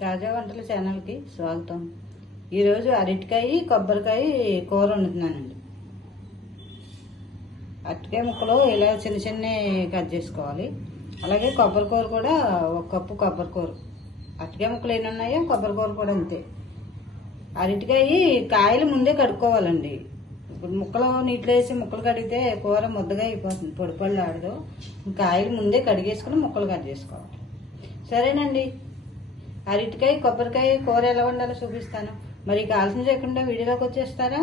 తాజా వంటల ఛానల్కి స్వాగతం. ఈరోజు అరటికాయ కొబ్బరికాయ కూర వండుతున్నానండి. అరటికాయ ముక్కలు ఇలా చిన్న చిన్న కట్ చేసుకోవాలి. అలాగే కొబ్బరి కూర కూడా ఒక కప్పు కొబ్బరి కూర. అరటికాయ ముక్కలు ఎన్ని ఉన్నాయో కొబ్బరి కూర కూడా అంతే. అరటికాయ కాయలు ముందే కడుక్కోవాలండి. ఇప్పుడు ముక్కలు నీటిలో వేసి ముక్కలు కడిగితే కూర ముద్దగా అయిపోతుంది. పొడి పళ్ళు ఆడదు. కాయలు ముందే కడిగేసుకుని ముక్కలు కట్ చేసుకోవాలి. సరేనండి. అరటికాయ కొబ్బరికాయ కూర ఎలా వండాలో చూపిస్తాను. మరి ఇక ఆలస్యం చేయకుండా వీడియోలోకి వచ్చేస్తారా?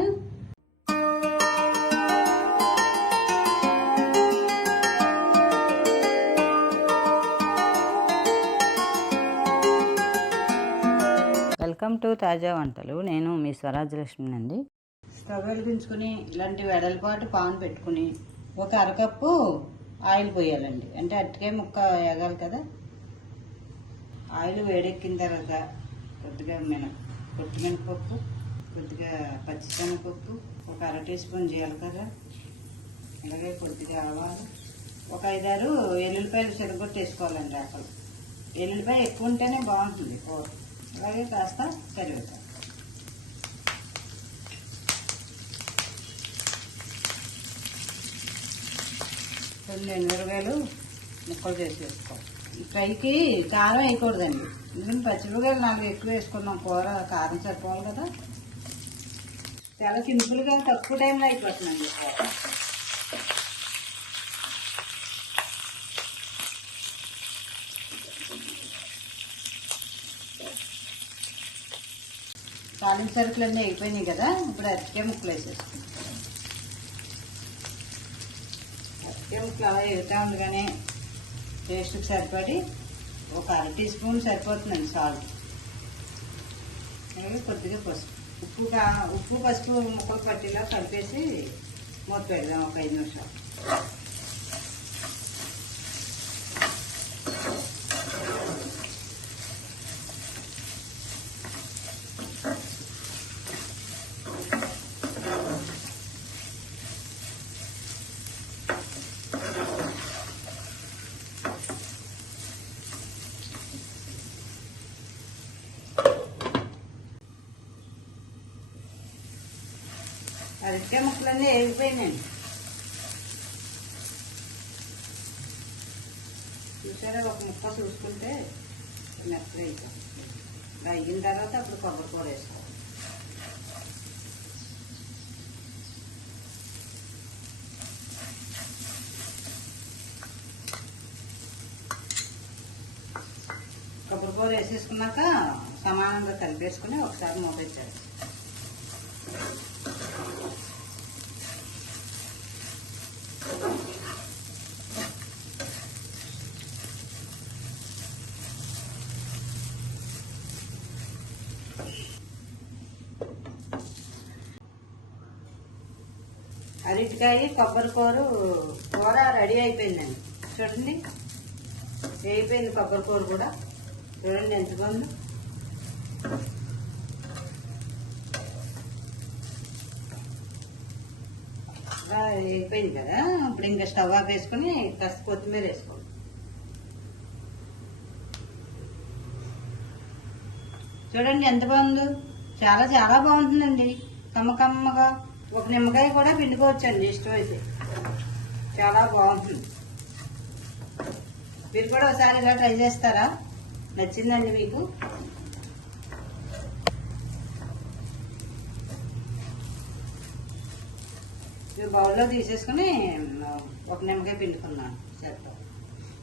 వెల్కమ్ టు తాజా వంటలు. నేను మీ స్వరాజ్యలక్ష్మి అండి స్టవ్ వెలిగించుకుని ఇలాంటి వెడల్పాటు పాన్ పెట్టుకుని ఒక అరకప్పు ఆయిల్ పోయాలండి. అంటే అరటికాయ ముక్క ఎగాలి కదా. ఆయిల్ వేడెక్కిన తర్వాత కొద్దిగా మిన పొట్టు మినపప్పు కొద్దిగా పచ్చిశనగపప్పు ఒక అర టీ స్పూన్ జీలకర్ర అలాగే కొద్దిగా ఆవాలు ఒక ఐదారు ఎల్లుల్లిపాయలు చెరగొట్టి వేసుకోవాలండి ఆకలి. ఎల్లుల్లిపాయ ఎక్కువ ఉంటేనే బాగుంటుంది కూర. అలాగే కాస్త కరివేపాకు. రెండు ఎండుమిరగాయలు ముక్కలు చేసి వేసుకోవాలి ఫ్రైకి కారం వేయకూడదండి. ఎందుకంటే పచ్చిమిరపకాయలు నాలుగు ఎక్కువ వేసుకున్నాం కూర కారం సరిపోవాలి కదా. చాలా సింపుల్గా తక్కువ టైంలో అయిపోతుందండి కూర. తాలింపు సరుకులు అన్నీ అయిపోయినాయి కదా ఇప్పుడు అరటికాయ ముక్కలు వేసేసుకుంటాం అరటికాయ ముక్కలు అలా ఎగుతా ఉండగానే టేస్ట్కి సరిపడి ఒక అర టీ స్పూన్ సరిపోతుందండి సాల్ట్. అలాగే కొద్దిగా పసుపు. ఉప్పు ఉప్పు పసుపు ముక్కలు పట్టిలా కలిపేసి మూత పెడదాం ఒక ఐదు నిమిషాలు. అరటికాయ ముక్కలన్నీ వేగిపోయినాయి చూసారా ఒక ముక్క చూసుకుంటే మెత్తలు అయిపోతుంది అయిన తర్వాత అప్పుడు కొబ్బరి కూర వేసుకోవాలి కొబ్బరి కూర వేసేసుకున్నాక సమానంగా కలిపేసుకుని ఒకసారి మూపించాలి అరటికాయ కొబ్బరి కూర కూర రెడీ అయిపోయిందండి చూడండి. అయిపోయింది కొబ్బరి కూర కూడా. చూడండి ఎంత బాగుంది. అయిపోయింది కదా. ఇప్పుడు ఇంకా స్టవ్ ఆఫ్ వేసుకుని కాస్త కొత్తిమీర వేసుకోండి చూడండి ఎంత బాగుందో. చాలా చాలా బాగుంటుందండి. కమ్మ కమ్మగా. ఒక నిమ్మకాయ కూడా పిండుకోవచ్చండి అయితే చాలా బాగుంటుంది. మీరు కూడా ఒకసారి ఇలా ట్రై చేస్తారా? నచ్చిందండి మీకు? మీరు బౌల్లో తీసేసుకుని ఒక నిమ్మకాయ పిండుకున్నాను సరిపో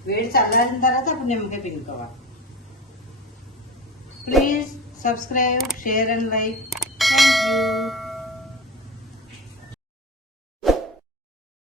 వేడి చల్లారిన తర్వాత అప్పుడు నిమ్మకాయ పిండుకోవాలి. Please subscribe share and like. Thank you.